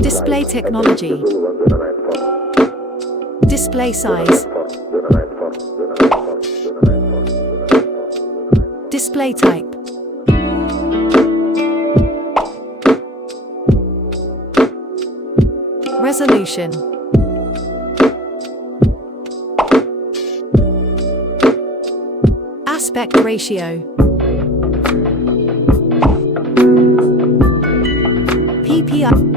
Display technology. Display size. Display type. Resolution. Aspect ratio. PPI.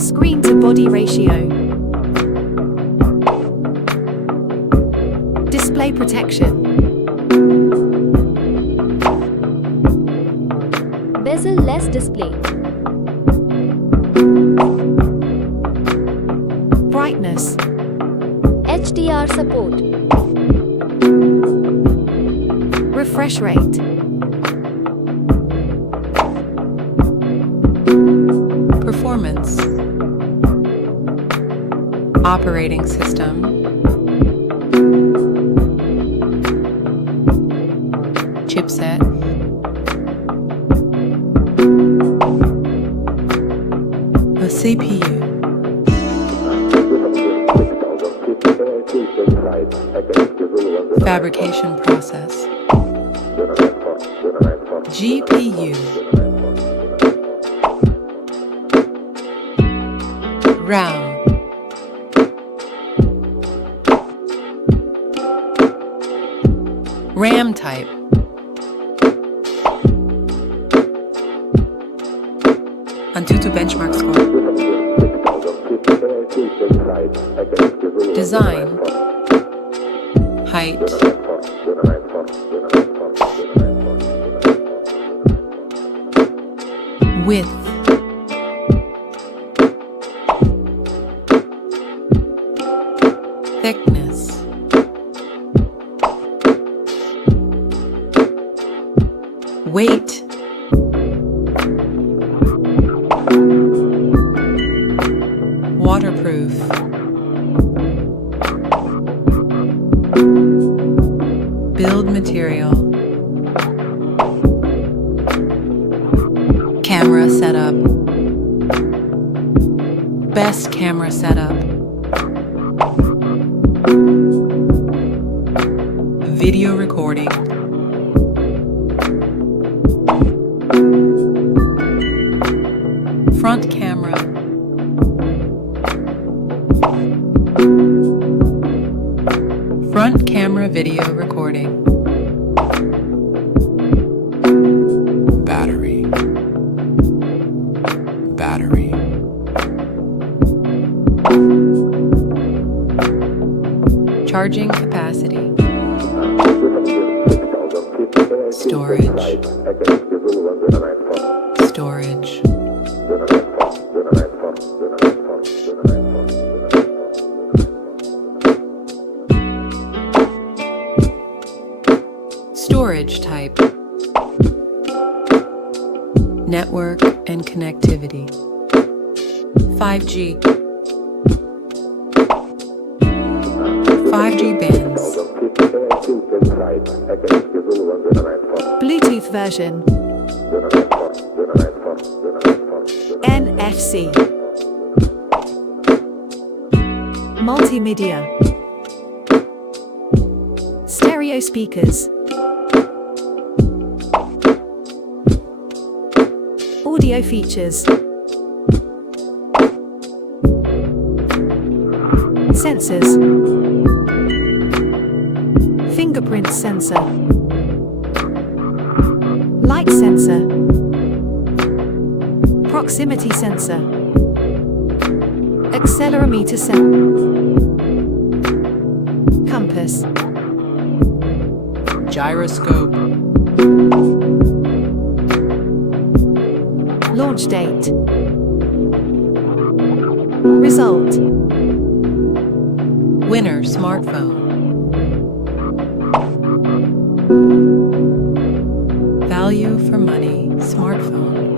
Screen to body ratio. Display protection. Bezel-less display. Brightness. HDR support. Refresh rate. Performance. Operating system. Chipset. A CPU. Fabrication process. GPU. RAM. RAM type. Antutu benchmark score. Design. Height. Width. Thickness. Weight. Waterproof. Build material. Camera setup. Best camera setup. Video recording. Front camera. Front camera video recording. Battery. Battery. Charging capacity. Storage. Storage. Storage type. Network and connectivity. 5G. 5G bands. Bluetooth version. NFC. Multimedia. Stereo speakers. Audio features. Sensors. Fingerprint sensor. Light sensor. Proximity sensor. Accelerometer sensor. Compass. Gyroscope. Launch date. Result. Winner smartphone. Value for money smartphone.